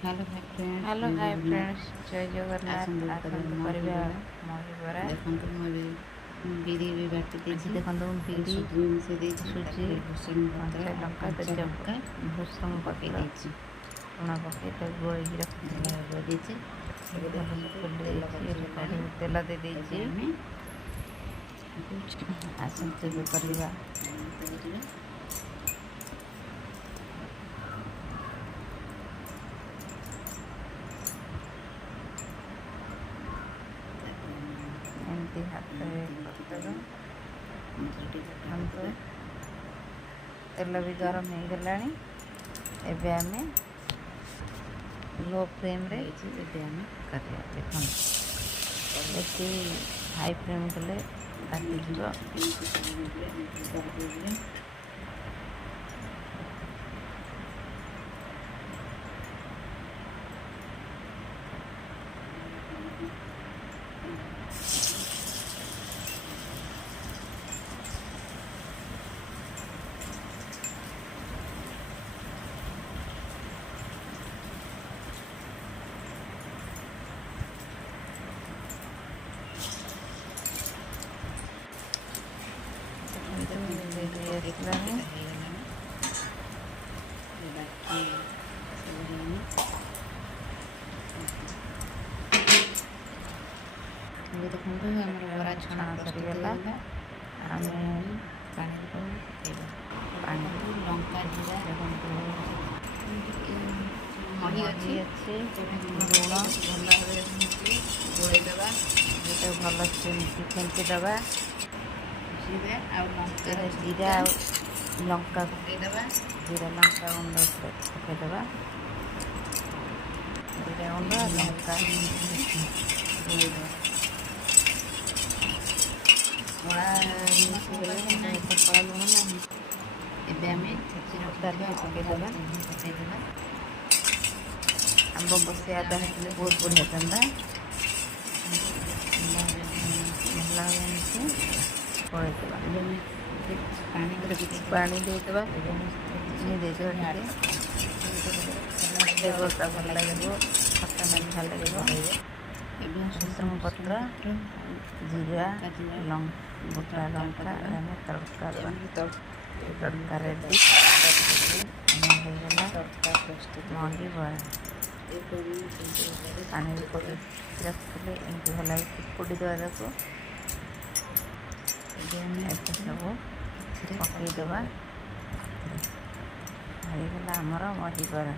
Hello hi friends जय जगन्नाथ आसंतु କରିବା ମହି ବରା ଦେଖନ୍ତୁ ମୁଁ ଏବେ ବିରି ବି ବାଟି ଦେଇଛି। ଦେଖନ୍ତୁ ବିରି ସୁଜି ମିଶେଇ ଦେଇଛି, ସୁଜି ଭୃଷଙ୍ଗ ପତ୍ର କଞ୍ଚା ଲଙ୍କା ତେଜପତ୍ର ଭୃଷଙ୍ଗ ପକେଇ ପତ୍ର ଦେଇଛି। ଲୁଣ ପକେଇ ତାକୁ ଗୋଳେଇକି ରଖିଥିଲି ଗୋଳେଇ ଦେଇଛି। ଏବେ ଭଲସେ ଖୋଲି ଦେଇଛି କଢ଼େଇ ତେଲ ଦେଇ ଦେଇଛି। ଆମେ ଆସନ୍ତୁ ଏବେ କରିବା ଏମିତି ହାତରେ କରିଦେବା। ଦେଖନ୍ତୁ ତେଲ ବି ଗରମ ହେଇଗଲାଣି। ଏବେ ଆମେ लो फ्लेम्रे ଏବେ ଆମେ କରିବା। ଦେଖନ୍ତୁ ବେଶୀ ହାଇ ଫ୍ଲେମ୍ କଲେ ତାତିଯିବ। ଆସିଲାଣି ଦେଖନ୍ତୁ ଆମର ବରା ଛଣା ସରିଗଲା। ଆମେ ପାଣିରେ ପକାଇବା। ପାଣି ଲଙ୍କା ଜିରା ମହି ଅଛି ଲୁଣ ଭଲ ଭାବରେ ଗୋଳେଇ ଦେବା। ଏଟାକୁ ଭଲସେ ଫେଣ୍ଟି ଦେବା। ଜିରା ଆଉ ଲଙ୍କା ଜିରା ଆଉ ଲଙ୍କା ପକେଇଦେବା। ଜିରା ଲଙ୍କା ଗୁଣ୍ଡ ପକାଇଦେବା। ଜିରା ଗୁଣ୍ଡ ଲଙ୍କା ଗୋଳେଇଦେବା। କଳା କଳା ଲୁଣ ନାହିଁ। ଏବେ ଆମେ ଛେଚି ରଖିଥିବା ପକାଇଦେବା। ଆମ୍ବ କଷି ଅଦା ହେଇଥିଲେ ବହୁତ ବଢ଼ିଆ ଥାନ୍ତା। ଭଲ ଏମିତି ଗୋଳେଇଦେବା। ପାଣି ଦେଇଦେବା। ଚିନି ଦେଇଦେବା ଟିକେ ଫ୍ଲେଭରଟା ଭଲ ଲାଗିବ, ଖଟା ମିଠା ଲାଗିବ। ଭୃଷଙ୍ଗ ପତ୍ର ଜିରା ଗୋଟା ଲଙ୍କା ଆମେ ତଡ଼କା ତଡ଼କା ରେଡ଼ି ହେଇଗଲା। ମହି ବରା ପାଣିରେ ପକେଇ ରଖିଥିଲେ ଏମିତି ଭଲ ଚିପୁଡ଼ି ଦେବା ତାକୁ। ଏତେ ସବୁ ପକେଇଦେବା। ହେଇଗଲା ଆମର ମହି ବରା।